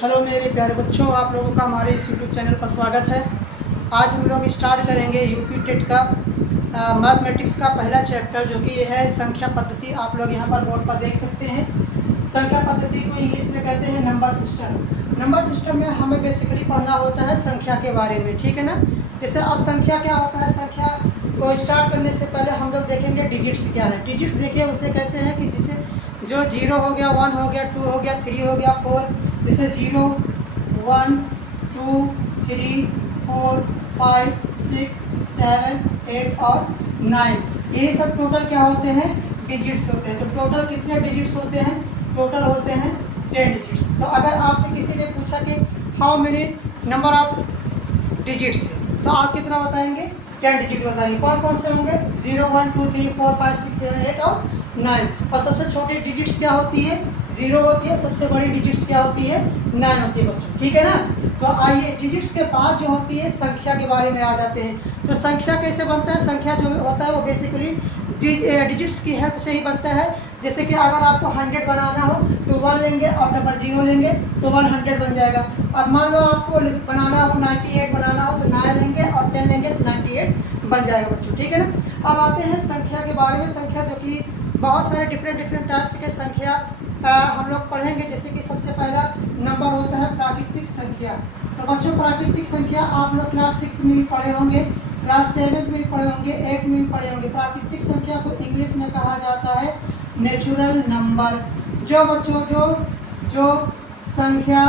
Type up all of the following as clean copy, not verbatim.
Hello मेरे प्यारे बच्चों, आप लोगों का हमारे इस यूट्यूब चैनल पर स्वागत है। आज हम लोग स्टार्ट करेंगे यूपी टेट का मैथमेटिक्स का पहला चैप्टर, जो कि है संख्या पद्धति। आप लोग यहाँ पर बोर्ड पर देख सकते हैं। संख्या पद्धति को इंग्लिश में कहते हैं नंबर सिस्टम। नंबर सिस्टम में हमें बेसिकली पढ़ना होता है संख्या के बारे में, ठीक है ना। जैसे अब संख्या क्या होता है, संख्या को स्टार्ट करने से पहले हम लोग देखेंगे डिजिट्स क्या है। डिजिट्स देखिए, उसे कहते हैं कि जिसे जो 0 हो गया, 1 हो गया, 2 हो गया, 3 हो गया, 4, जैसे 0, 1, 2, 3, 4, 5, 6, 7, 8 और 9, ये सब टोटल क्या होते हैं, डिजिट्स होते हैं। तो टोटल कितने डिजिट्स होते हैं, टोटल होते हैं 10 डिजिट्स। तो अगर आपसे किसी ने पूछा कि how many number of digits, तो आप कितना बताएंगे, 10 डिजिट बताएंगे। कौन कौन से होंगे, 0, 1, 2, 3, 4, 5, 6, 7, 8 और 9। और सबसे छोटी डिजिट्स क्या होती है, 0 होती है। सबसे बड़ी डिजिट्स क्या होती है, 9 होती है बच्चों, ठीक है ना। तो आइए डिजिट्स के बाद जो होती है संख्या के बारे में आ जाते हैं। तो संख्या कैसे बनता है, संख्या जो होता है वो बेसिकली डिजिट्स की हेल्प से ही बनता है। जैसे कि अगर आपको 100 बनाना हो तो 1 लेंगे और डबल 0 लेंगे तो 100 बन जाएगा। अब मान लो आपको बनाना हो 98 बनाना हो तो 9 लेंगे और 10 लेंगे तो 98 बन जाएगा बच्चों, ठीक है ना। अब आते हैं संख्या के बारे में। संख्या जो कि बहुत सारे डिफरेंट टाइप्स के संख्या हम लोग पढ़ेंगे। जैसे कि सबसे पहला नंबर होता है प्राकृतिक संख्या। तो बच्चों प्राकृतिक संख्या आप लोग क्लास 6 में भी पढ़े होंगे, क्लास 7 में भी पढ़े होंगे, 8 में भी पढ़े होंगे। प्राकृतिक संख्या को इंग्लिश में कहा जाता है नेचुरल नंबर। जो बच्चों जो संख्या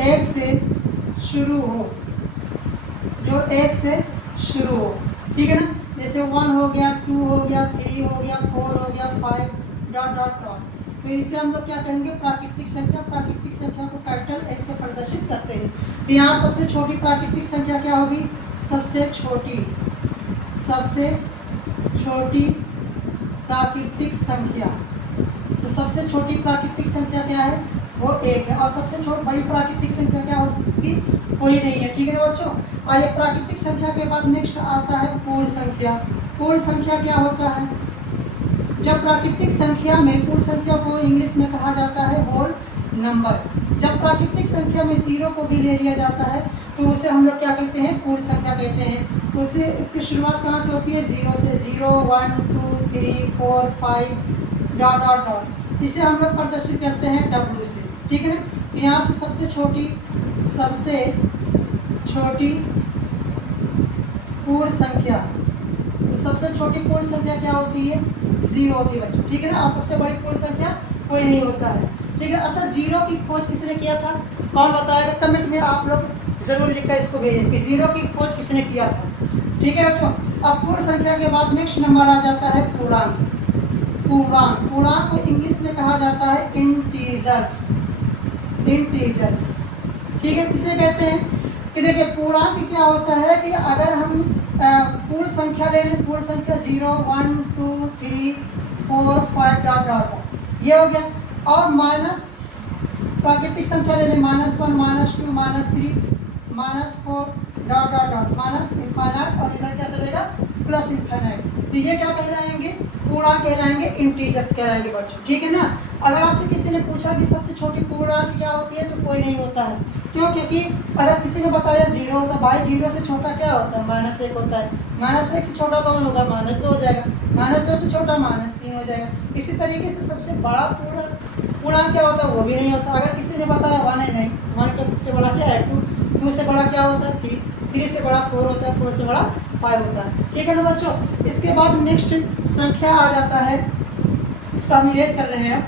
एक से शुरू हो, जो 1 से शुरू हो, ठीक है ना। जैसे 1 हो गया, 2 हो गया, 3 हो गया, 4 हो गया, 5 डॉट डॉट डॉट। तो इसे हम लोग क्या कहेंगे, प्राकृतिक संख्या। प्राकृतिक संख्या को कैपिटल एक से प्रदर्शित करते हैं। तो यहाँ सबसे छोटी प्राकृतिक संख्या क्या होगी, सबसे छोटी प्राकृतिक संख्या। तो सबसे छोटी प्राकृतिक संख्या क्या है, वो 1 है। और सबसे बड़ी प्राकृतिक संख्या क्या होगी, कोई नहीं है, ठीक है ना बच्चों। आइए प्राकृतिक संख्या के बाद नेक्स्ट आता है पूर्ण संख्या। पूर्ण संख्या क्या होता है, जब प्राकृतिक संख्या में, पूर्ण संख्या को इंग्लिश में कहा जाता है होल नंबर। जब प्राकृतिक संख्या में 0 को भी ले लिया जाता है तो उसे हम लोग क्या कहते हैं, पूर्ण संख्या कहते हैं। उसे इसकी शुरुआत कहाँ से होती है, 0 से। 0, 1, 2, 3, 4, 5 डॉट डॉट डॉट। इसे हम लोग प्रदर्शित करते हैं W से, ठीक है ना। यहाँ से सबसे छोटी पूर्ण संख्या, तो सबसे छोटी पूर्ण संख्या क्या होती है, 0 होती है बच्चों, ठीक है ना। और सबसे बड़ी पूर्ण संख्या कोई नहीं होता है, ठीक है। अच्छा, 0 की खोज किसने किया था, कौन बताएगा, कमेंट में आप लोग जरूर लिखकर इसको भेजें कि 0 की खोज किसने किया था, ठीक है बच्चों। अब पूर्ण संख्या के बाद नेक्स्ट नंबर आ जाता है पूर्णांक। पूर्णांक को इंग्लिश में कहा जाता है इंटीजर्स, ठीक है। किसे कहते हैं कि देखिए पूर्णांक क्या होता है कि अगर हम पूर्ण संख्या ले लें, पूर्ण संख्या 0, 1, 2, 3, 4, 5 डॉट डॉट, ये हो गया। और माइनस प्राकृतिक संख्या ले लें, -1, -2, -3, -4 dot dot dot, minus infinite, और इधर क्या चलेगा, प्लस इनफाइनाइट। तो ये क्या कहलाएंगे, पूर्णांक कहलाएंगे, इंटीजर्स कहलाएंगे बच्चों, ठीक है ना। अगर आपसे किसी ने पूछा कि सबसे छोटी पूर्णांक क्या होती है, तो कोई नहीं होता है। क्यों, क्योंकि अगर किसी ने बताया 0 होता है, भाई 0 से छोटा क्या होता है, -1 होता है। -1 से छोटा कौन होगा, -2 हो जाएगा। -2 से छोटा -3 हो जाएगा। इसी तरीके से सबसे बड़ा पूर्णांक क्या होता है, वो भी नहीं होता। अगर किसी ने बताया 1 है, नहीं, 1 से बड़ा क्या है, 2 से बड़ा क्या होता है, 3 से बड़ा 4 होता है, 4 से बड़ा 5 होता है, ठीक है ना बच्चों। इसके बाद नेक्स्ट संख्या आ जाता है, इसको हम इरेज कर रहे हैं।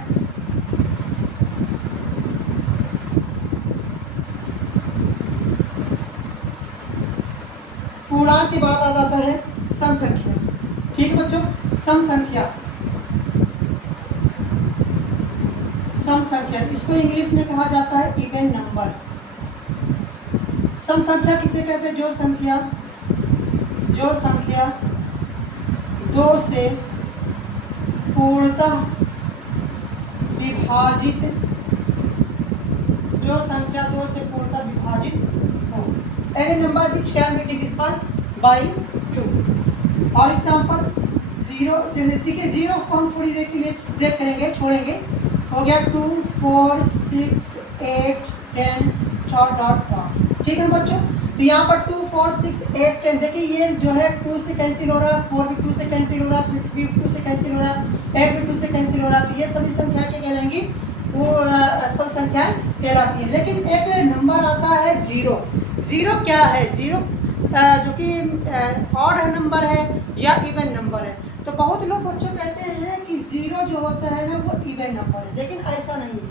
पूर्णांक के बाद आ जाता है सम संख्या, ठीक है बच्चों। सम संख्या इसको इंग्लिश में कहा जाता है इवन नंबर। सम संख्या किसे कहते हैं, जो संख्या 2 से पूर्णतः विभाजित, हो। Any number which can be divisible by 2। और एग्जाम्पल 0, जैसे देखिए 0 को हम थोड़ी देर के लिए ब्रेक करेंगे, छोड़ेंगे। हो गया 2 4 6 8 10 डॉट डॉट डॉट। ठीक है बच्चों, तो यहाँ पर 2 4 6 8 10 देखिए ये जो है 2 से कैंसिल हो रहा है, 4 भी 2 से कैंसिल हो रहा है, 6 भी 2 से कैंसिल हो रहा है, 8 भी 2 से कैंसिल हो रहा है। तो ये सभी संख्याएं क्या कहलाएंगी, वो सब संख्याएं कहलाती हैं। लेकिन एक नंबर आता है जीरो। जीरो क्या है, जीरो जो कि ऑड नंबर है या इवन नंबर है। तो बहुत लोग बच्चों कहते हैं कि जीरो जो होता है ना वो इवन नंबर है, लेकिन ऐसा नहीं है।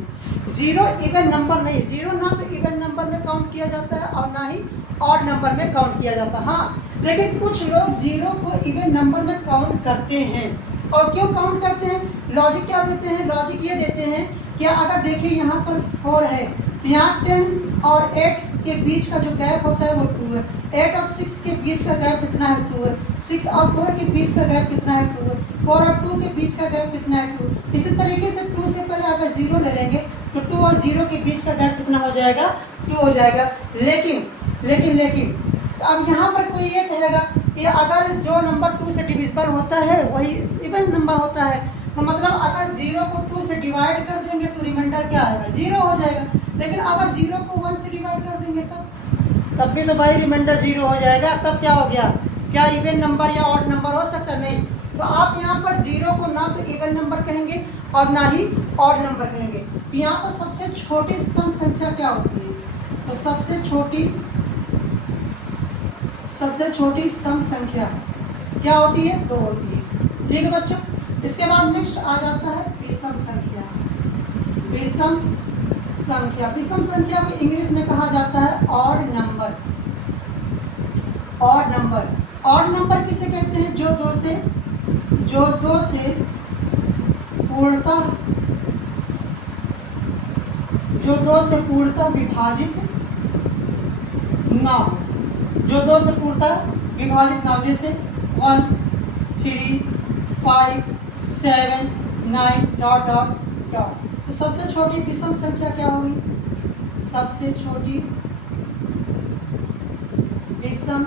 जीरो इवन नंबर नहीं, जीरो ना तो इवन नंबर में काउंट किया जाता है और ना ही ऑड नंबर में काउंट किया जाता है। हाँ, लेकिन कुछ लोग जीरो को इवन नंबर में काउंट करते हैं। और क्यों काउंट करते हैं, लॉजिक क्या देते हैं, लॉजिक ये देते हैं कि अगर देखिए यहाँ पर 4 है तो यहाँ 10 और 8 के बीच का जो गैप होता है वो 2 है। 8 और 6 के बीच का गैप कितना है, 2 है। 6 और 4 के बीच का गैप कितना है, 2 है। 4 और 2 के बीच का गैप कितना है, 2। इसी तरीके से 2 से पहले अगर 0 ले लेंगे तो 2 और 0 के बीच का गैप कितना हो जाएगा, 2 हो जाएगा। लेकिन लेकिन लेकिन अब यहाँ पर कोई ये कहेगा कि अगर जो नंबर 2 से डिविजिबल होता है वही इवन नंबर होता है, तो मतलब अगर 0 को 2 से डिवाइड कर देंगे तो रिमाइंडर क्या आएगा, 0 हो जाएगा। लेकिन अगर 0 को 1 से डिवाइड कर देंगे तब भी तो भाई रिमाइंडर 0 हो जाएगा। तब क्या हो गया, क्या इवन नंबर या ऑड नंबर हो सकता, नहीं। तो आप यहाँ पर 0 को ना तो इवन नंबर कहेंगे और ना ही ऑड नंबर कहेंगे। तो यहाँ पर सबसे छोटी सम संख्या क्या होती है, तो सबसे छोटी सम संख्या क्या होती है, 2 होती है। ठीक है बच्चों, इसके बाद नेक्स्ट आ जाता है विषम संख्या। विषम संख्या, विषम संख्या को इंग्लिश में कहा जाता है odd number. Odd number, odd number किसे कहते हैं, जो दो से पूर्णतः विभाजित ना हो, जो 2 से पूर्णतः विभाजित ना हो, जैसे 1 3 5 7 9 डॉट डॉट डॉट। तो सबसे छोटी विषम संख्या क्या होगी, सबसे छोटी विषम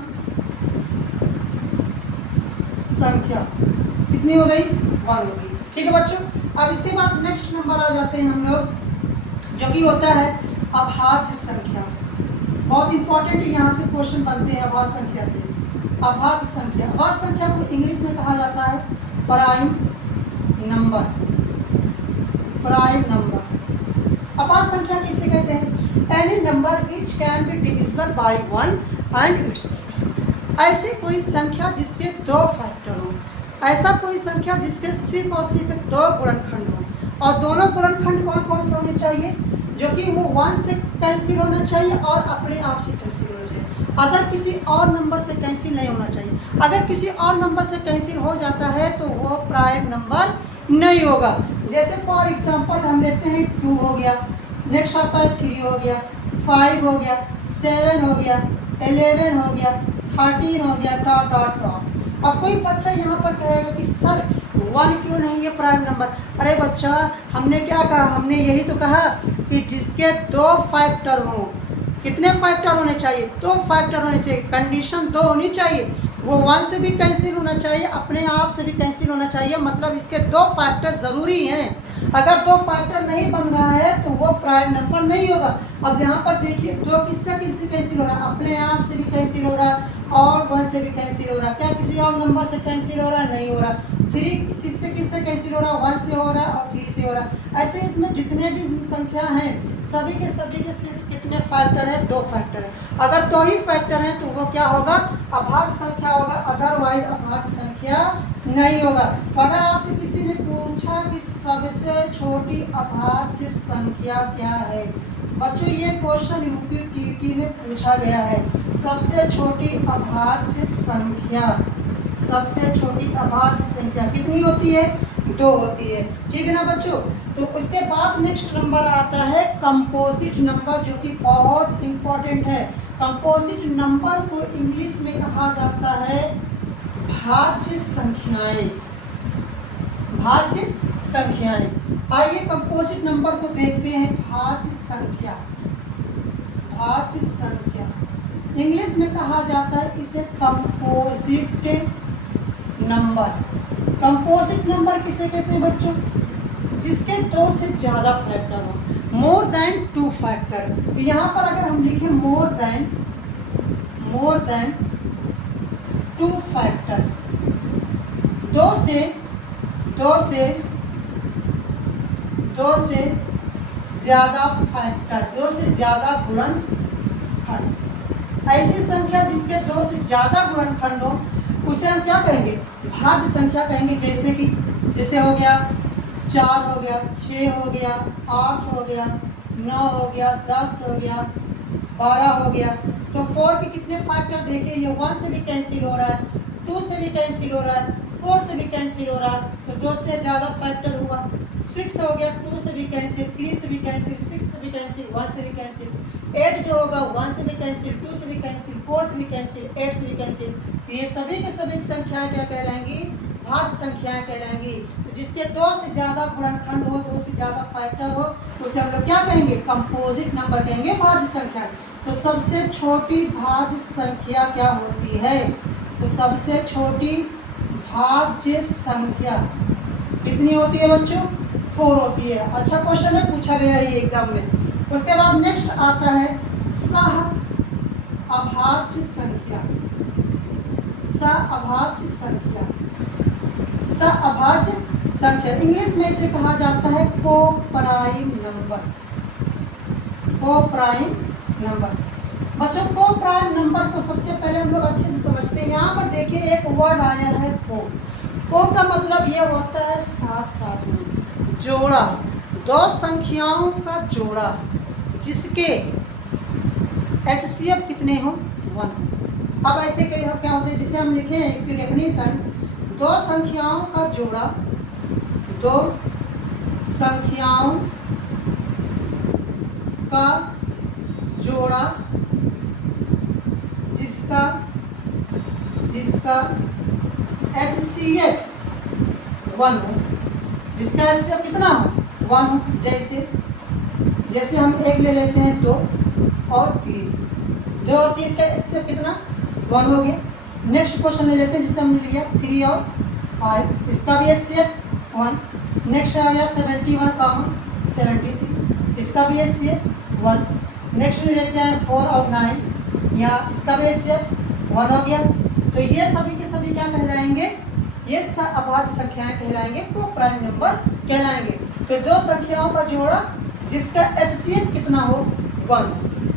संख्या कितनी हो गई, 1 हो गई। ठीक है बच्चों, अब इसके बाद नेक्स्ट नंबर आ जाते हैं हम लोग, जो कि होता है अभाज्य संख्या। बहुत इंपॉर्टेंट है, यहाँ से क्वेश्चन बनते हैं अभाज्य संख्या से। अभाज्य संख्या, अभाज्य संख्या को इंग्लिश में कहा जाता है प्राइम नंबर। प्राइम नंबर, अभाज्य संख्या किसे कहते हैं, any number which can be divisible by 1 and itself. ऐसी कोई संख्या जिसके 2 फैक्टर हो, ऐसा कोई संख्या जिसके सिर्फ और सिर्फ 2 गुणनखंड हो, और दोनों गुणनखंड कौन कौन से होने चाहिए, जो कि वो 1 से कैंसिल होना चाहिए और अपने आप से कैंसिल होना चाहिए। अगर किसी और नंबर से कैंसिल नहीं होना चाहिए। अगर किसी और नंबर से कैंसिल हो जाता है तो वो प्राइम नंबर नहीं होगा। जैसे फॉर एग्जांपल हम लेते हैं 2 हो गया, नेक्स्ट आता है 3 हो गया, 5 हो गया, 7 हो गया, 11 हो गया, 13 हो गया, डॉट डॉट डॉट। अब कोई बच्चा यहाँ पर कहेगा कि सर 1 क्यों नहीं है प्राइम नंबर। अरे बच्चा, हमने क्या कहा, हमने यही तो कहा कि जिसके 2 फैक्टर हों। कितने फैक्टर होने चाहिए, 2 फैक्टर होने चाहिए, कंडीशन 2 होनी चाहिए। वो 1 से भी कैंसिल होना चाहिए, अपने आप से भी कैंसिल होना चाहिए, मतलब इसके 2 फैक्टर ज़रूरी हैं। अगर 2 फैक्टर नहीं बन रहा है तो वो प्राइम नंबर नहीं होगा। अब यहाँ पर देखिए 2 किससे कैंसिल हो रहा है, अपने आप से भी कैंसिल हो रहा है और 1 से भी कैंसिल हो रहा है। क्या किसी और नंबर से कैंसिल हो रहा है, नहीं हो रहा। 3 किससे कैंसिल हो रहा है, 1 से हो रहा है और 3 से हो रहा है। ऐसे इसमें जितने भी संख्या हैं सभी के सिर्फ कितने फैक्टर है, 2 फैक्टर है। अगर 2 ही फैक्टर हैं तो वो क्या होगा, अभाज्य संख्या होगा, अदरवाइज अभाज्य संख्या नहीं होगा। तो अगर आपसे किसी ने पूछा कि सबसे छोटी अभाज्य संख्या क्या है, बच्चों ये क्वेश्चन यूपीटीटी में पूछा गया है। सबसे छोटी अभाज्य संख्या, सबसे छोटी अभाज्य संख्या कितनी होती है, 2 होती है। ठीक है ना बच्चों। तो उसके बाद नेक्स्ट नंबर आता है कंपोजिट नंबर, जो कि बहुत इंपॉर्टेंट है। कंपोजिट नंबर को इंग्लिश में कहा जाता है भाज्य संख्याएं। भाज्य संख्याएं। आइए कंपोजिट नंबर को देखते हैं। भाज्य संख्या, भाज्य संख्या इंग्लिश में कहा जाता है इसे कंपोजिट नंबर। कंपोजिट नंबर किसे कहते हैं बच्चों, जिसके 2 से ज़्यादा फैक्टर हो, मोर देन 2 फैक्टर। तो यहाँ पर अगर हम लिखें मोर देन 2 फैक्टर, 2 से ज़्यादा फैक्टर, 2 से ज़्यादा गुणनखंड। ऐसी संख्या जिसके 2 से ज़्यादा गुणनखंड हो उसे हम क्या कहेंगे? भाज्य संख्या कहेंगे। जैसे हो गया 4 हो गया, 6 हो गया, 8 हो गया, 9 हो गया, 10 हो गया, 12 हो गया। तो 4 के कितने फैक्टर देखिए, ये 1 से भी कैंसिल हो रहा है, 2 से भी कैंसिल हो रहा है, 4 से भी कैंसिल हो रहा है, तो 2 से ज़्यादा फैक्टर हुआ। 6 हो गया, 2 से भी कैंसिल, 3 से भी कैंसिल, 6 से भी कैंसिल, 1 से भी कैंसिल। 8 जो होगा 1 से भी कैंसिल, 2 से भी कैंसिल, 4 से भी कैंसिल, 8 से भी कैंसिल। ये सभी के सभी संख्याएं क्या कहलाएंगी? भाज्य संख्याएं कहलाएंगी। तो जिसके 2 से ज़्यादा गुणनखंड हो, 2 से ज़्यादा फैक्टर हो, उसे हम लोग क्या कहेंगे? कंपोजिट नंबर कहेंगे, भाज्य संख्या। तो सबसे छोटी भाज्य संख्या क्या होती है? तो सबसे छोटी भाज्य संख्या कितनी होती है बच्चों? 4 होती है। अच्छा क्वेश्चन है, पूछा गया है ये एग्जाम में। उसके बाद नेक्स्ट आता है सह अभाज्य संख्या। सअभाज्य संख्या, सअभाज्य संख्या इंग्लिश में इसे कहा जाता है को-प्राइम नंबर। को-प्राइम नंबर बच्चों, को-प्राइम नंबर को सबसे पहले हम लोग अच्छे से समझते हैं। यहाँ पर देखिए एक वर्ड आया है को। को का मतलब ये होता है साथ साथ में, जोड़ा, 2 संख्याओं का जोड़ा जिसके HCF कितने हो? 1। अब ऐसे क्या होते हैं, जिसे हम लिखे हैं इसकी डेफिनेशन, 2 संख्याओं का जोड़ा, 2 संख्याओं का जोड़ा जिसका HCF 1 हो, जिसका HCF कितना हो? 1 हो। जैसे हम एक ले लेते हैं 2 और 3, 2 और 3 का HCF कितना? 1 हो गया। नेक्स्ट क्वेश्चन ले लेते हैं जिसे हमने लिया 3 और 5, इसका भी HCF 1। नेक्स्ट आ गया 71, 73, इसका भी HCF 1। नेक्स्ट ले लेते हैं 4 और 9, या इसका भी HCF 1 हो गया। तो ये सभी के सभी क्या कहलाएंगे? ये अभाज्य संख्याएं कहलाएंगे, को-प्राइम नंबर कहलाएंगे। तो 2 संख्याओं का जोड़ा जिसका HCF कितना हो? 1।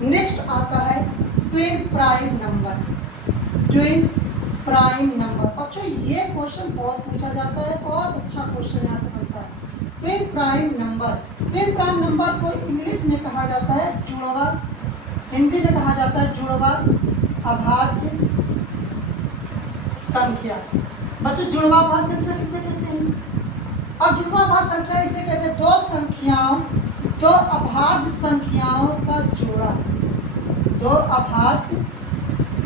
नेक्स्ट आता है twin prime number. Twin prime number बच्चों, ये क्वेश्चन बहुत पूछा जाता है, बहुत अच्छा क्वेश्चन यहाँ से बनता है। Twin prime number, twin prime number को इंग्लिश में कहा जाता है जुड़वा, हिंदी में कहा जाता है जुड़वा अभाज्य संख्या। बच्चों जुड़वा अभाज्य संख्या किसे कहते हैं? अब जुड़वा अभाज्य संख्या इसे कहते हैं 2 अभाज्य संख्याओं का जोड़ा, 2 अभाज्य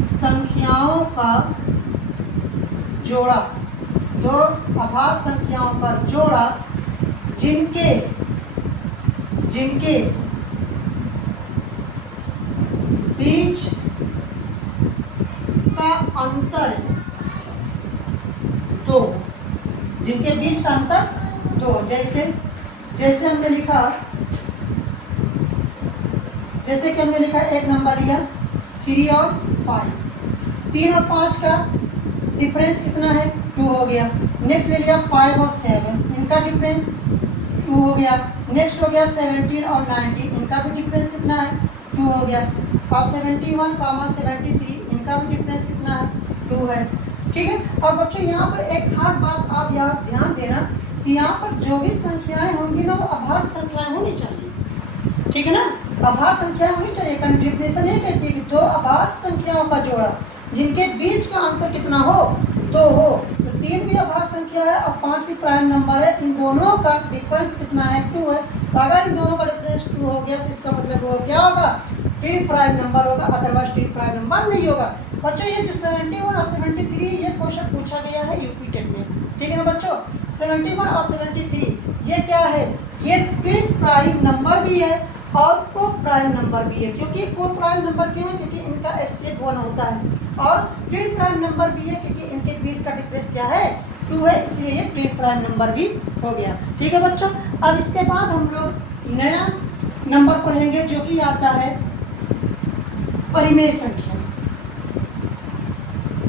संख्याओं का जोड़ा, 2 अभाज्य संख्याओं का जोड़ा जिनके बीच का अंतर 2, जिनके बीच का अंतर 2। जैसे हमने लिखा, जैसे कि हमने लिखा एक नंबर लिया 3 और 5, 3 और 5 का डिफरेंस कितना है? 2 हो गया। नेक्स्ट ले लिया 5 और 7, इनका डिफरेंस 2 हो गया। नेक्स्ट हो गया 17 और 19, इनका भी डिफरेंस कितना है? 2 हो गया। और 71, 73, इनका भी डिफरेंस कितना है? 2 है। ठीक है। और बच्चों यहाँ पर एक खास बात आप यहाँ ध्यान देना कि यहाँ पर जो भी संख्याएं होंगी ना वो अभाज्य संख्याएं होनी चाहिए। ठीक है ना, अभाज्य संख्याएं होनी चाहिए। डेफिनेशन ये कहती है कि 2 अभाज्य संख्याओं का जोड़ा जिनके बीच का अंतर कितना हो? 2 हो। तो 3 भी अभाज्य संख्या है और 5 भी प्राइम नंबर है, इन दोनों का डिफरेंस कितना है? 2 है। तो अगर इन दोनों का डिफरेंस 2 हो गया तो इसका मतलब वो क्या होगा? ट्विन प्राइम नंबर होगा, अदरवाइज ट्विन प्राइम नंबर नहीं होगा। बच्चों ये जो 71 और 73 ये क्वेश्चन पूछा गया है यूपी टेट में, ठीक है ना बच्चों। 71 और 73 ये क्या है? ये ट्विन प्राइम नंबर भी है और को प्राइम नंबर भी है। क्योंकि को प्राइम नंबर क्यों है? क्योंकि इनका HCF 1 होता है, और ट्विन प्राइम नंबर भी है क्योंकि इनके बीच का डिफरेंस क्या है? 2 है, इसलिए ये ट्विन प्राइम नंबर भी हो गया। ठीक है बच्चों, अब इसके बाद हम लोग नया नंबर पढ़ेंगे जो कि आता है परिमेय संख्या।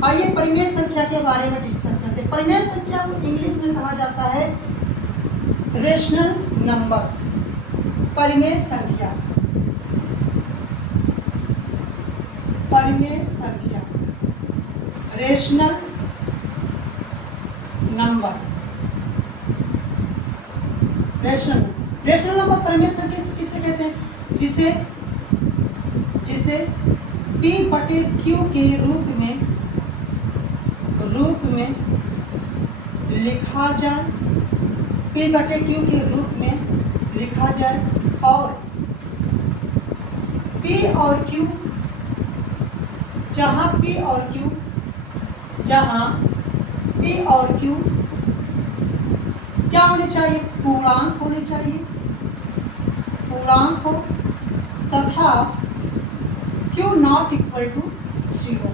आइए परिमेय संख्या के बारे में डिस्कस करते हैं। परिमेय संख्या को इंग्लिश में कहा जाता है रेशनल नंबर्स। परिमेय संख्या, परिमेय संख्या, रेशनल नंबर, रेशनल नंबर परिमेय संख्या किसे कहते हैं? जिसे P बटे Q के रूप में लिखा जाए, P बटे Q के रूप में लिखा जाए और P और Q, जहाँ P और Q क्या होने चाहिए? पूर्णांक होने चाहिए, पूर्णांक हो, तथा Q नॉट इक्वल टू 0।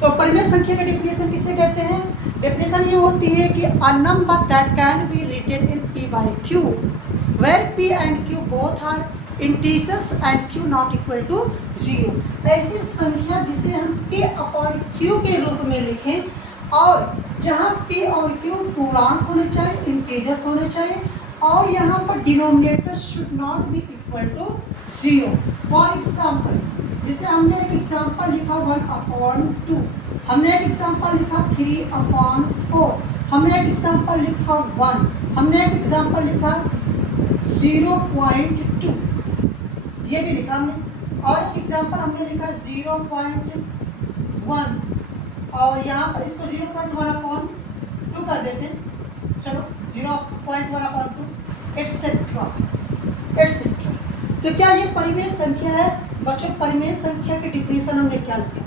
तो परिमेय संख्या का डेफिनेशन किसे कहते हैं? डेफिनेशन ये होती है कि a number that can be written in P by Q where P and Q both are integers and Q not equal to 0। ऐसी संख्या जिसे हम P अपॉन Q के रूप में लिखें और जहाँ P और Q पूर्णांक होने चाहिए, इंटीजर्स होने चाहिए और यहाँ पर denominator should not be equal to 0। For example, जैसे हमने एक एग्जाम्पल लिखा 1/2, हमने एक एग्जाम्पल लिखा 3/4, हमने एक एग्जाम्पल लिखा 1, हमने एक एग्जाम्पल लिखा 0.2, ये भी लिखा हमने, और एक एग्जाम्पल हमने लिखा 0.1 और यहाँ पर इसको 0.1/2 कर देते हैं। चलो 0.1/2 एटसेट्रा। तो क्या ये परिमेय संख्या है? बच्चों परिमेय संख्या के डिफिनेशन हमने क्या लिखा?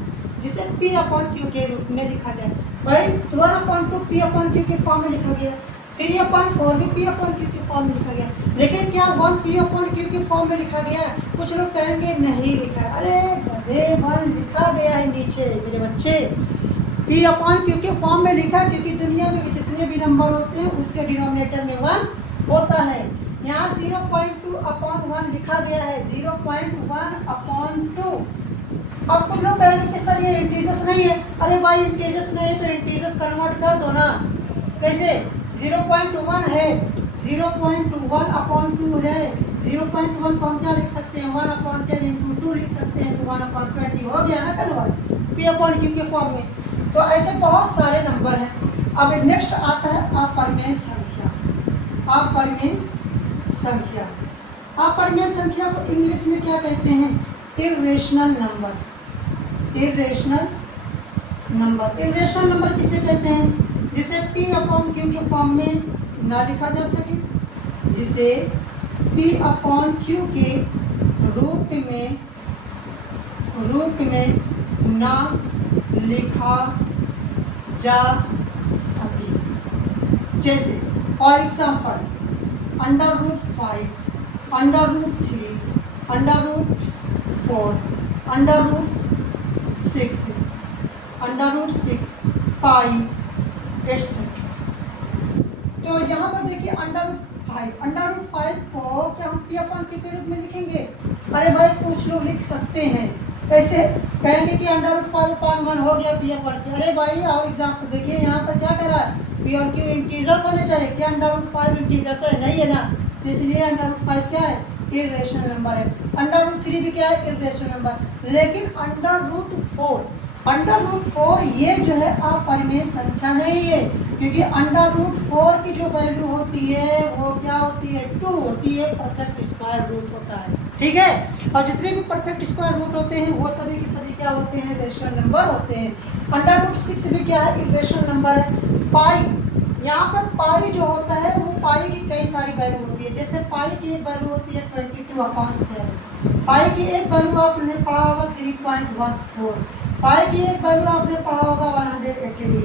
जिसे P अपॉन Q के रूप में लिखा जाए। भाई 1/2 P अपॉन Q के फॉर्म में लिखा गया, 3/4 भी P अपॉन Q के फॉर्म में लिखा गया, लेकिन क्या 1 P अपॉन Q के फॉर्म में लिखा गया? कुछ लोग कहेंगे नहीं लिखा है। अरे गधे, 1 लिखा गया है नीचे मेरे बच्चे, P अपॉन Q के फॉर्म में लिखा, क्योंकि दुनिया में जितने भी नंबर होते हैं उसके डिनोमिनेटर में 1 होता है। यहाँ 0.2/1 लिखा गया है, 0.1/2। अब कुछ लोग कहेंगे कि सर ये इंटीजर्स नहीं है। अरे भाई इंटीजर्स नहीं है तो इंटीजर्स कन्वर्ट कर दो ना। कैसे? 0.1 है, 0.1/2 है, 0.1 को हम क्या लिख सकते हैं? 1/10 × 2 लिख सकते हैं, तो 1/20 हो गया ना कन्वर्ट P अपॉन Q के फॉर्म में। तो ऐसे बहुत सारे नंबर हैं। अब नेक्स्ट आता है अपरिमेय संख्या। अपरिमेय संख्या, अपरिमेय संख्या को इंग्लिश में क्या कहते हैं? Irrational number. Irrational number, irrational number किसे कहते हैं? जिसे P अपॉन Q के फॉर्म में ना लिखा जा सके, जिसे P अपॉन Q के रूप में ना लिखा जा सके। जैसे फॉर एग्जाम्पल √5, √3, √4, √6, पाई एटसेट्रा। तो यहाँ पर देखिए √5 को क्या हम P अपॉन Q के रूप में लिखेंगे? अरे भाई कुछ लोग लिख सकते हैं, ऐसे कहेंगे कि √5/1 हो गया P अपॉन Q। अरे भाई और एग्जाम्पल देखिए, यहाँ पर क्या कर रहा है? P और Q इंटीजर्स होने चाहिए, क्या √5 इंटीजर्स है? नहीं है ना, तो इसलिए √5 क्या है? इर्रेशनल नंबर है। √3 भी क्या है? Irrational number. लेकिन √4 ये जो है अपरिमेय संख्या नहीं है, क्योंकि √4 की जो वैल्यू होती है वो क्या होती है? 2 होती है, परफेक्ट स्क्वायर रूट होता है। ठीक है, और जितने भी परफेक्ट स्क्वायर रूट होते हैं वो सभी के सभी क्या होते हैं? रेशनल नंबर होते हैं। √6 भी क्या है? इर्रेशनल नंबर है। पाई, यहाँ पर पाई जो होता है वो पाई की कई सारी वैल्यू होती है। जैसे पाई की एक वैल्यू होती है 22/7, पाई की एक वैल्यू आपने पढ़ा होगा 3.14, पाई की एक वैल्यू आपने पढ़ा होगा 180।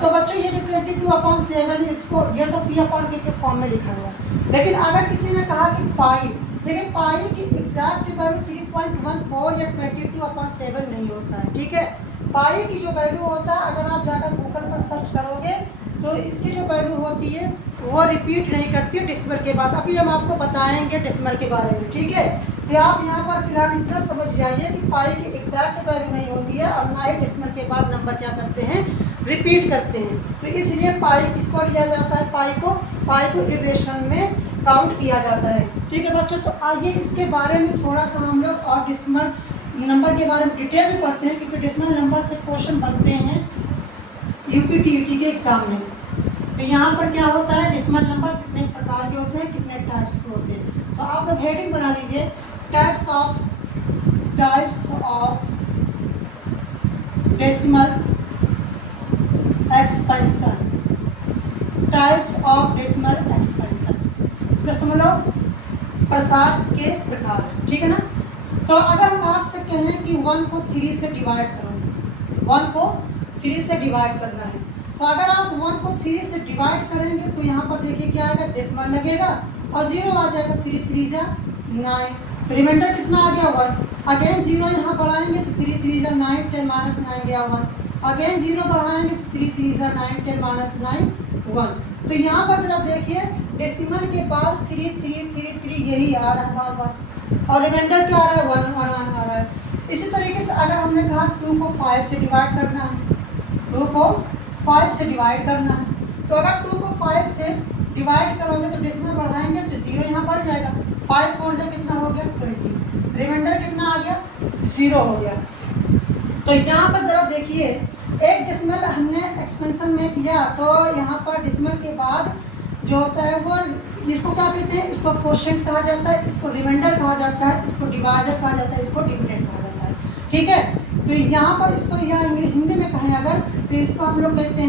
तो बच्चों ये जो 22/7 इसको ये तो P अपॉन Q के फॉर्म में लिखा गया। लेकिन अगर किसी ने कहा कि पाई, लेकिन पाई की एग्जैक्ट वैल्यू 3.14 या 22/7 नहीं होता है। ठीक है, पाई की जो वैल्यू होता है, अगर आप जाकर गूगल पर सर्च करोगे तो इसकी जो वैल्यू होती है वो रिपीट नहीं करती है डेसिमल के बाद। अभी हम आपको बताएंगे डेसिमल के बारे में, ठीक है। तो आप यहाँ पर फिलहाल इतना समझ जाइए कि पाई की एग्जैक्ट वैल्यू नहीं होती है और ना ही डेसिमल के बाद नंबर क्या करते हैं, रिपीट करते हैं। तो इसलिए पाई किसको लिया जाता है, पाई को इरेशनल में काउंट किया जाता है, ठीक है बच्चों। तो आइए इसके बारे में थोड़ा सा हम लोग और डेसिमल नंबर के बारे में डिटेल में पढ़ते हैं, क्योंकि डेसिमल नंबर से क्वेश्चन बनते हैं यूपीटीईटी के एग्जाम में। तो यहाँ पर क्या होता है, डेसिमल नंबर कितने प्रकार के होते हैं, कितने टाइप्स के होते हैं। तो आप लोग हेडिंग बना लीजिए, types of decimal expansion, types of decimal expansion, दशमलव प्रसार के प्रकार, ठीक है ना। तो अगर हम आपसे कहें कि 1 को 3 से डिवाइड करो, 1 को 3 से डिवाइड करना है, तो अगर आप 1 को 3 से डिवाइड करेंगे तो यहाँ पर देखिए क्या आएगा, डेसिमल लगेगा और 0 आ जाएगा, 3 3 जा 9, रिमाइंडर कितना आ गया 1। अगेन 0 यहाँ बढ़ाएंगे तो 3 3 जा 9, 10 माइनस 9 गया 1। अगेन 0 बढ़ाएंगे तो 3 3 जा 9, 10 माइनस 9 1। तो यहाँ पर जरा देखिए डेसिमल के बाद 3 3 3 3 यही आ रहा है बार बार, और रिमाइंडर क्या आ रहा है 1 1 1 आ रहा है। इसी तरीके से अगर हमने कहा 2 को 5 से डिवाइड करना है, 2 को 5 से डिवाइड करना है, तो अगर 2 को 5 से डिवाइड करोगे तो डेसिमल बढ़ाएंगे तो 0 यहाँ बढ़ जाएगा, 5 4 जा कितना हो गया 20, रिमाइंडर कितना आ गया 0 हो गया। तो यहाँ पर ज़रा देखिए, एक डेसिमल हमने एक्सपेंशन में किया, तो यहाँ पर डेसिमल के बाद जो होता है वो इसको क्या कहते हैं, इसको कोशेंट कहा जाता है, इसको रिमाइंडर कहा जाता है, इसको डिवाइजर कहा जाता है, इसको डिविडेंड कहा जाता है, ठीक है। तो यहाँ पर इसको या इंग्लिश हिंदी में कहें अगर, तो इसको हम लोग कहते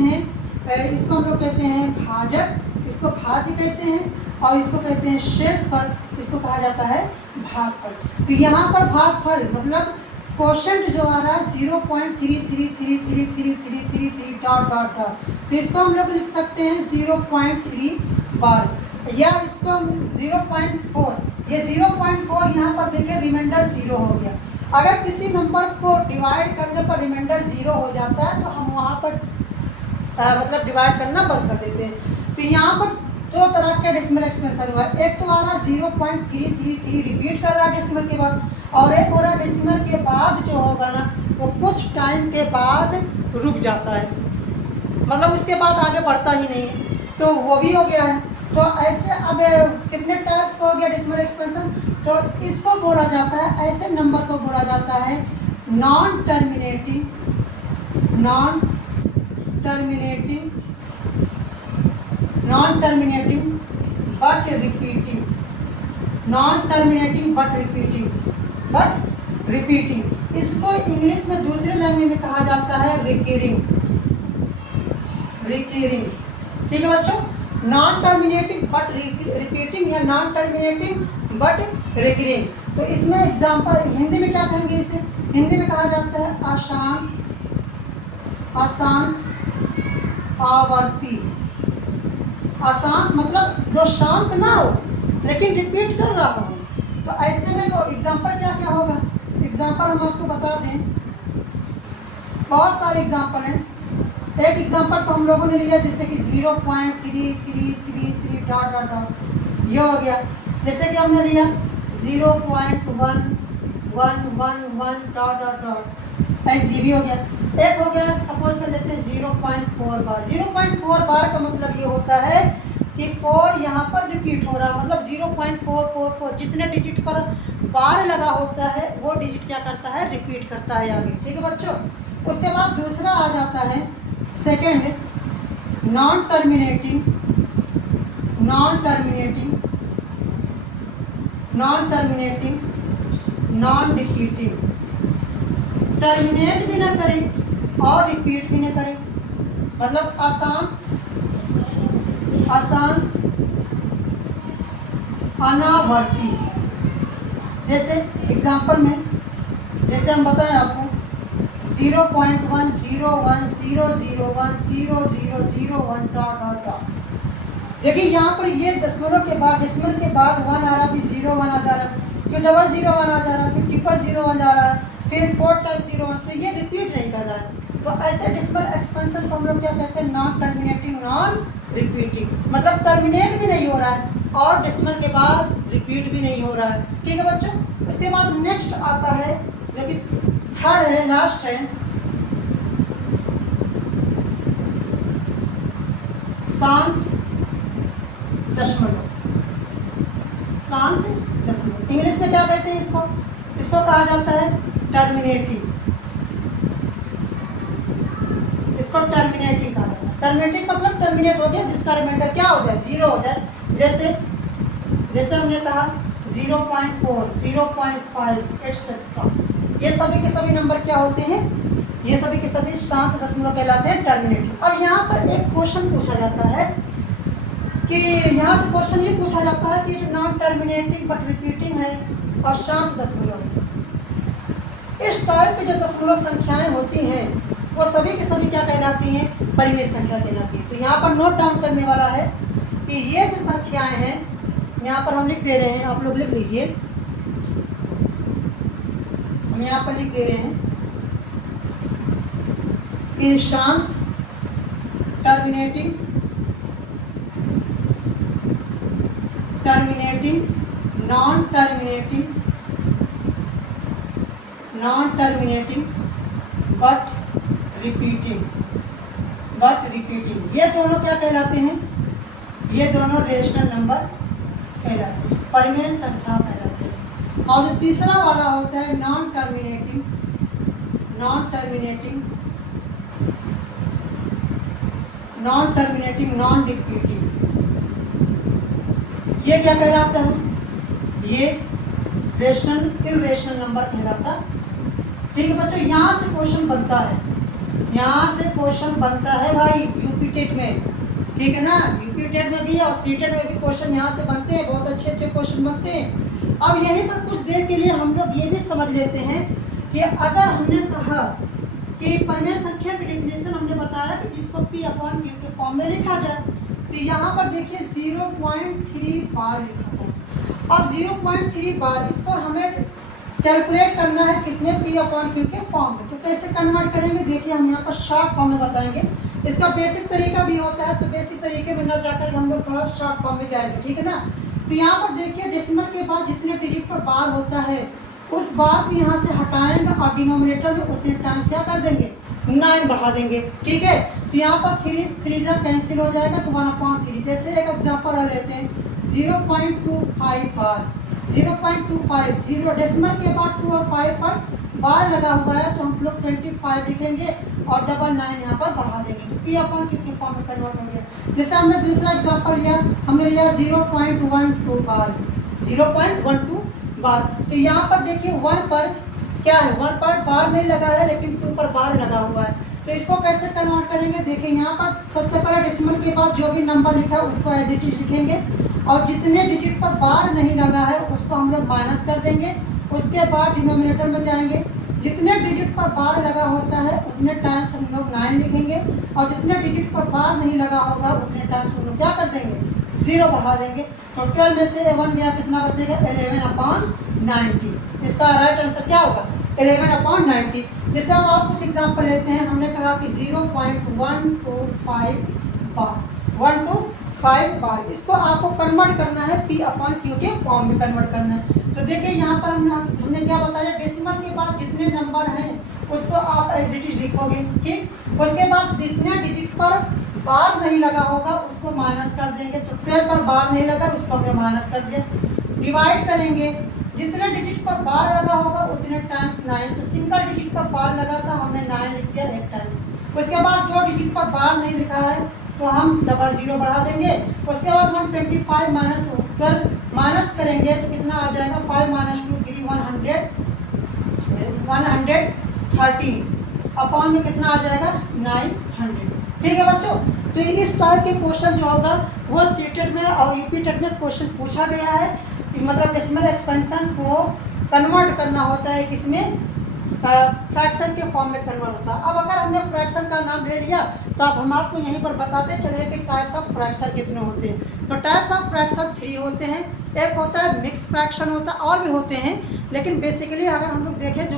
हैं भाजक, इसको भाज्य कहते हैं, और इसको कहते हैं शेषफल, इसको कहा जाता है भागफल। तो यहाँ पर भागफल मतलब क्वोशंट जो आ रहा है 0.33333333 डॉट डॉट डॉट, तो इसको हम लोग लिख सकते हैं 0.3 बार, या इसको हम 0.4, ये 0.4 यहाँ पर देखिए रिमाइंडर 0 हो गया। अगर किसी नंबर को डिवाइड करने पर रिमाइंडर 0 हो जाता है तो हम वहाँ पर मतलब डिवाइड करना बंद कर देते हैं। तो यहाँ पर दो तरह के डेसिमल एक्सपेंशन हुआ है, एक तो आ रहा 0.333 रिपीट कर रहा है डेसिमल के बाद, और एक हो रहा डेसिमल के बाद जो होगा ना वो कुछ टाइम के बाद रुक जाता है, मतलब उसके बाद आगे बढ़ता ही नहीं है, तो वो भी हो गया है। तो ऐसे अब कितने टाइप्स का हो गया डेसिमल एक्सपेंशन, तो इसको बोला जाता है, ऐसे नंबर को बोला जाता है नॉन टर्मिनेटिंग बट रिपीटिंग, इसको इंग्लिश में दूसरे लैंग्वेज में कहा जाता है रिकरिंग, ठीक है बच्चों। नॉन टर्मिनेटिंग बट रिपीटिंग या नॉन टर्मिनेटिंग बट रिकरिंग। तो इसमें एग्जांपल हिंदी में क्या कहेंगे, इसे हिंदी में कहा जाता है आसान आवर्ती। आसान मतलब जो शांत ना हो लेकिन रिपीट कर रहा हो, तो ऐसे में तो एग्जांपल क्या क्या होगा, एग्जांपल हम आपको बता दें, बहुत सारे एग्जांपल हैं। एक एग्जांपल तो हम लोगों ने लिया जैसे कि 0.3333 डॉट डॉट डॉट, ये हो गया। जैसे कि हमने लिया 0.1111 डॉट डॉट डॉट, ऐसे ये भी हो गया। एक हो गया सपोज कर लेते हैं 0.4 बार। 0.4 बार का मतलब ये होता है कि 4 यहाँ पर रिपीट हो रहा, मतलब 0.444 जितने डिजिट पर बार लगा होता है वो डिजिट क्या करता है, रिपीट करता है आगे, ठीक है बच्चों। उसके बाद दूसरा आ जाता है second non terminating non repeating, terminate भी ना करें और रिपीट भी ना करें, मतलब आसान अनावर्ती। जैसे एग्जांपल में जैसे हम बताएं आपको 0.1010010001 डॉट डॉट डॉट। देखिए यहाँ पर ये डेसिमल के बाद 1 आ रहा, फिर 0 1 आ जा रहा, फिर 001 आ जा रहा, फिर 000 1 आ रहा है, फिर 4 टाइम्स 0 1, तो ये रिपीट नहीं कर रहा है। तो ऐसे डेसिमल एक्सपेंशन को हम लोग क्या कहते हैं, नॉन टर्मिनेटिंग नॉन रिपीटिंग, मतलब टर्मिनेट भी नहीं हो रहा है और डेसिमल के बाद रिपीट भी नहीं हो रहा है। ठीक है बच्चों। इसके बाद नेक्स्ट आता है जो कि थर्ड है, लास्ट है, शांत दशमलव। शांत दशमलव इंग्लिश में क्या कहते हैं इसको, इसको कहा जाता है टर्मिनेटिंग। इसको टर्मिनेटिंग कहा जाता है। टर्मिनेटिंग मतलब टर्मिनेट हो गया, जिसका रिमाइंडर क्या हो जाए, जीरो हो जाए। जैसे हमने कहा 0.4, 0.5 एटसेट्रा, ये सभी के सभी नंबर क्या होते हैं, ये सभी के सभी शांत दशमलव कहलाते हैं, टर्मिनेटिंग। अब यहाँ पर एक क्वेश्चन पूछा जाता है कि यहाँ से क्वेश्चन ये पूछा जाता है कि जो नॉन टर्मिनेटिंग बट रिपीटिंग है और शांत दशमलव है, इस टाइप की जो दशमलव संख्याएं होती हैं वो सभी की सभी क्या कहलाती हैं, परिमेय संख्या कहलाती है। तो यहाँ पर नोट डाउन करने वाला है कि ये जो संख्याएं हैं, यहाँ पर हम लिख दे रहे हैं, आप लोग लिख लीजिए, हम यहाँ पर लिख दे रहे हैं कि शांत terminating non terminating but repeating, ये दोनों क्या कहलाते हैं, ये दोनों रेशनल नंबर कहलाते हैं, परिमेय संख्या कहलाते हैं। और जो तीसरा वाला होता है नॉन टर्मिनेटिंग नॉन रिपीटिंग, ये क्या कहलाता है, ये इर्रेशनल नंबर कहलाता है। ठीक है बच्चों, यहाँ से क्वेश्चन बनता है, भाई यूपी टेट में, ठीक है ना, यूपी टेट में भी और सीटेट में भी क्वेश्चन यहाँ से बनते हैं, बहुत अच्छे क्वेश्चन बनते हैं। अब यहीं पर कुछ देर के लिए हम लोग ये भी समझ लेते हैं कि अगर हमने कहा कि परिमेय संख्या की डेफिनेशन हमने बताया कि जिसको P/Q के फॉर्म में लिखा जाए, तो यहाँ पर देखिए 0.3 बार लिखा था। अब 0.3 बार इसको हमें कैलकुलेट करना है किसमें, P/Q के फॉर्म में। तो कैसे कन्वर्ट करेंगे, देखिए हम यहाँ पर शॉर्ट फॉर्म में बताएंगे। इसका बेसिक तरीका भी होता है, तो बेसिक तरीके में न जाकर हम लोग थोड़ा शॉर्ट फॉर्म में जाएंगे, ठीक है ना। तो यहाँ पर देखिए डेसिमल के बाद जितने डिजिट पर बार होता है उस बार को यहाँ से हटाएंगे और डिनोमिनेटर में उतने टाइम्स क्या कर देंगे, 9 बढ़ा देंगे, ठीक है। तो यहाँ पर 3 से कैंसिल हो जाएगा तो 1/3। जैसे एक एग्जांपल ले लेते हैं 0.25 बार, 0.25 0 डेसिमल के बाद 2 और 5 पर बार लगा हुआ है, तो हम लोग 25 लिखेंगे और 99 यहाँ पर बढ़ा देंगे, तो P/Q के फॉर्म में कन्वर्ट हो गया। जैसे हमने दूसरा एग्जांपल लिया, हमने लिया 0.12 बार, 0.12 बार। तो यहाँ पर देखिए 1 पर क्या है, 1 पर बार नहीं लगा है लेकिन 2 पर बार लगा हुआ है। तो इसको कैसे कन्वर्ट करेंगे, देखिए यहाँ पर सबसे पहले डेसिमल के बाद जो भी नंबर लिखा है उसको एज इट इज लिखेंगे और जितने डिजिट पर बार नहीं लगा है उसको हम लोग माइनस कर देंगे। उसके बाद डिनोमिनेटर में जाएंगे, जितने डिजिट पर बार लगा होता है उतने टाइम्स हम लोग 9 लिखेंगे और जितने डिजिट पर बार नहीं लगा होगा उतने टाइम्स हम लोग क्या कर देंगे, 0 बढ़ा देंगे। तो 12 में से 1 गया, कितना बचेगा, 11/90। इसका राइट आंसर क्या होगा, 11/90। जैसे हम और कुछ एग्जांपल लेते हैं, हमने कहा कि 0.125 बार, 125 बार, इसको आपको कन्वर्ट करना है P/Q के फॉर्म में कन्वर्ट करना है। तो देखिए यहाँ पर हमने क्या बताया, डेसिमल के बाद जितने नंबर हैं उसको आप एज इट इज लिखोगे, ठीक। उसके बाद जितने डिजिट पर बार नहीं लगा होगा उसको माइनस कर देंगे। तो 12 पर बार नहीं लगा उसको हमने माइनस कर दिया। डिवाइड करेंगे, जितने डिजिट पर बार लगा होगा उतने टाइम्स 9। तो सिंगल डिजिट पर बार लगा था, हमने 9 लिख दिया 1 टाइम्स। उसके बाद जो डिजिट पर बार नहीं लिखा है तो हम 00 बढ़ा देंगे। उसके बाद हम 25 माइनस 12 माइनस करेंगे तो कितना आ जाएगा, 5 - 2 3 113 अपॉन में कितना आ जाएगा, 900। ठीक है बच्चों, तो इस टाइप के क्वेश्चन जो होगा वो सीटेट में और यूपी टेट में क्वेश्चन पूछा गया है कि मतलब डेसिमल एक्सपेंशन को कन्वर्ट करना होता है किसमें, फ्रैक्शन के फॉर्म में कन्वर्ट होता है। अब अगर हमने फ्रैक्शन का नाम ले लिया तो अब हम आपको यहीं पर बताते चले कि टाइप्स ऑफ फ्रैक्शन कितने होते हैं। तो टाइप्स ऑफ फ्रैक्शन 3 होते हैं। एक होता है मिक्स फ्रैक्शन होता है, और भी होते हैं, लेकिन बेसिकली अगर हम लोग देखें जो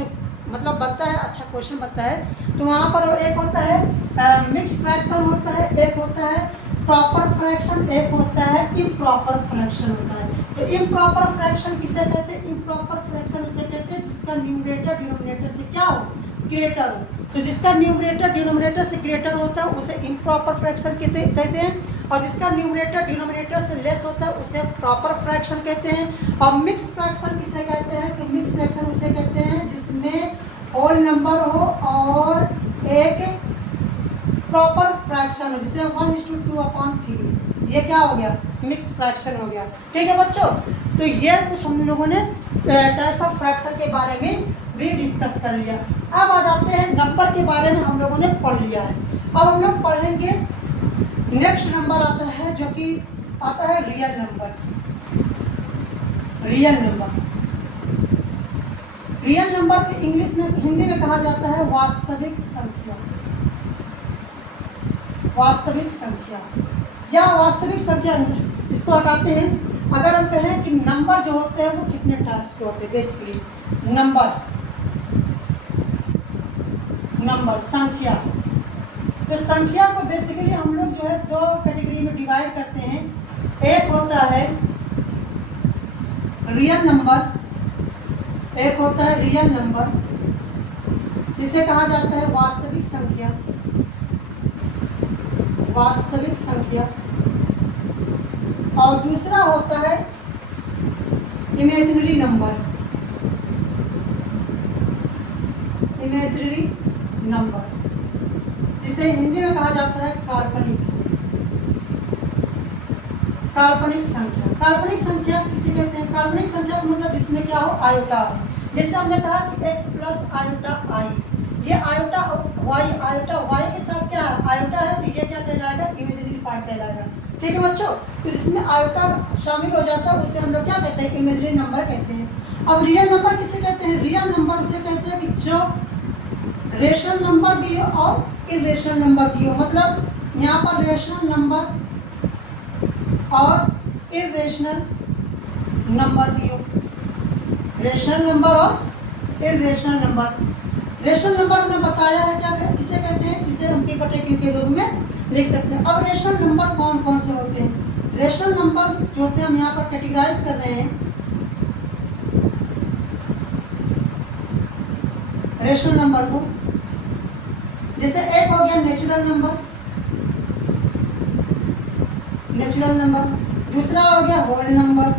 मतलब बनता है, अच्छा क्वेश्चन बनता है। तो वहाँ पर एक होता है मिक्स फ्रैक्शन होता है, एक होता है प्रॉपर फ्रैक्शन, एक होता है इम्प्रॉपर फ्रैक्शन होता है। तो इम्प्रॉपर फ्रैक्शन किसे कहते हैं? इम्प्रॉपर फ्रैक्शन उसे कहते हैं जिसका न्यूमरेटर डिनोमिनेटर से क्या हो, ग्रेटर हो। तो जिसका न्यूमरेटर डिनोमिनेटर से ग्रेटर होता है उसे इम्प्रॉपर फ्रैक्शन कहते हैं, और जिसका न्यूमरेटर डिनोमिनेटर से लेस होता है उसे प्रॉपर फ्रैक्शन कहते हैं। और मिक्स फ्रैक्शन किसे कहते हैं? कि मिक्स फ्रैक्शन उसे कहते हैं जिसमें होल नंबर हो और एक प्रॉपर फ्रैक्शन हो, जैसे 1:2/3, ये क्या हो गया? मिक्स फ्रैक्शन हो गया। ठीक है बच्चों, तो ये कुछ हम लोगों ने टाइप्स ऑफ फ्रैक्शन के बारे में भी डिस्कस कर लिया। अब आ जाते हैं नंबर के बारे में, हम लोगों ने पढ़ लिया है। अब हम लोग पढ़ेंगे नेक्स्ट नंबर आता है जो कि आता है real number. Real number, real number को इंग्लिश में, हिंदी में कहा जाता है वास्तविक संख्या। वास्तविक संख्या या वास्तविक संख्या, इसको हटाते हैं। अगर हम कहें कि नंबर जो होते हैं वो कितने टाइप्स के होते हैं, बेसिकली नंबर संख्या। तो संख्या को बेसिकली हम लोग जो है दो कैटेगरी में डिवाइड करते हैं। एक होता है रियल नंबर, एक होता है रियल नंबर, जिसे कहा जाता है वास्तविक संख्या। वास्तविक संख्या। और दूसरा होता है इमेजिनरी नंबर। इमेजिनरी नंबर, जिसे हिंदी में कहा जाता है काल्पनिक। काल्पनिक संख्या। काल्पनिक संख्या किसे कहते हैं? काल्पनिक संख्या का मतलब इसमें क्या हो, आयोटा हो। जैसे हमने कहा कि x प्लस आयोटा आई, ये आयोटा y के साथ क्या है, आयोटा है, तो ये क्या कहलाएगा? इमेजिनरी पार्ट कहलाएगा। ठीक है बच्चों, तो जिसमें आयोटा शामिल हो जाता है उसे हम लोग क्या कहते हैं? इमेजिनरी नंबर कहते हैं। अब रियल नंबर किसे कहते हैं? रियल नंबर उसे कहते हैं कि जो रेशनल नंबर भी हो और इरेशनल नंबर भी हो। मतलब यहाँ पर रेशनल नंबर और इरेशनल नंबर भी हो। रेशनल नंबर और इरेशनल नंबर। रेशनल नंबर हमने बताया है क्या, किसे कहते हैं? इसे हम p/q के रूप में लिख सकते हैं। अब रेशनल नंबर कौन कौन से होते हैं? रेशनल नंबर जो होते हैं हम यहाँ पर कैटेगराइज कर रहे हैं। रेशनल नंबर को, जैसे एक हो गया नेचुरल नंबर, नेचुरल नंबर। दूसरा हो गया होल नंबर,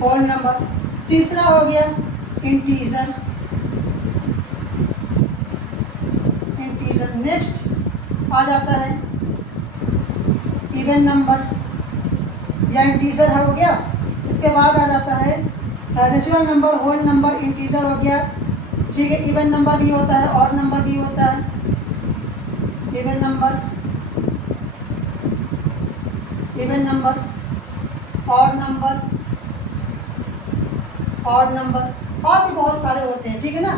होल नंबर। तीसरा हो गया इंटीजर, इंटीजर। नेक्स्ट आ जाता है इवन नंबर या इंटीजर हो गया। उसके बाद आ जाता है natural number, whole number, integer हो गया। ठीक है, इवन नंबर भी होता है, ऑड नंबर भी होता है। Even number, even number, odd number, odd number, और भी बहुत सारे होते हैं। ठीक है ना।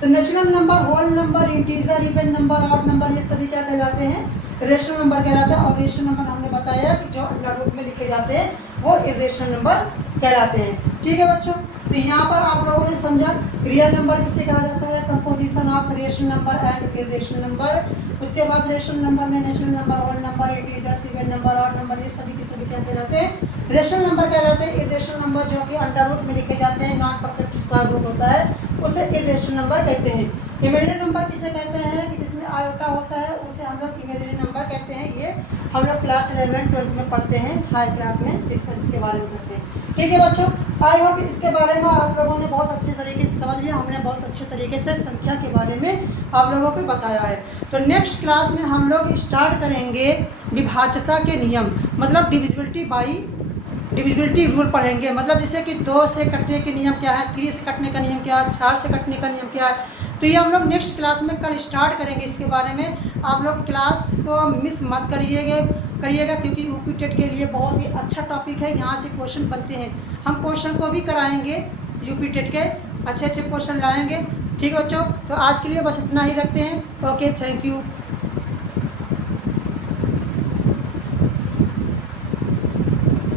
तो natural number, whole number, integer, even number, odd number, ये सभी क्या कहलाते हैं? रेशनल नंबर कहलाते हैं। और रेशनल नंबर हमने बताया कि जो अंडर रूट में लिखे जाते हैं वो इरेशनल नंबर कहलाते हैं। ठीक है बच्चों, तो यहाँ पर आप लोगों ने समझा रियल नंबर किसे कहा जाता है? Composition of rational number and irrational number. उसके बाद रेशनल नंबर में natural number, whole number, integer, even number, odd number, ये सभी के सभी क्या कहलाते हैं? रेशनल नंबर कहलाते हैं। इरेशनल नंबर जो कि अंडर रूट में लिखे जाते हैं, नॉन परफेक्ट स्क्वायर रूट होता है, उसे इरेशनल नंबर कहते हैं। इमेजिनरी नंबर किसे कहते हैं? कि जिसमें आयोटा होता है उसे हम लोग इमेजिनरी नंबर कहते हैं। ये हम लोग क्लास 11 12 में पढ़ते हैं, हाई क्लास में डिस्कस इसके बारे में करते हैं। ठीक है बच्चों, आई होप इसके बारे में आप लोगों ने बहुत अच्छे तरीके से समझ लिया। हमने बहुत अच्छे तरीके से संख्या के बारे में आप लोगों को बताया है। तो नेक्स्ट क्लास में हम लोग स्टार्ट करेंगे विभाज्यता के नियम, मतलब डिविजिबिलिटी रूल पढ़ेंगे। मतलब जैसे कि 2 से कटने के नियम क्या है, 3 से कटने का नियम क्या है, 4 से कटने का नियम क्या है। तो ये हम लोग नेक्स्ट क्लास में कल स्टार्ट करेंगे इसके बारे में। आप लोग क्लास को मिस मत करिएगा क्योंकि यूपी टेट के लिए बहुत ही अच्छा टॉपिक है। यहाँ से क्वेश्चन बनते हैं, हम क्वेश्चन को भी कराएंगे, यूपी टेट के अच्छे अच्छे क्वेश्चन लाएंगे। ठीक है बच्चों, तो आज के लिए बस इतना ही रखते हैं। Okay, thank you.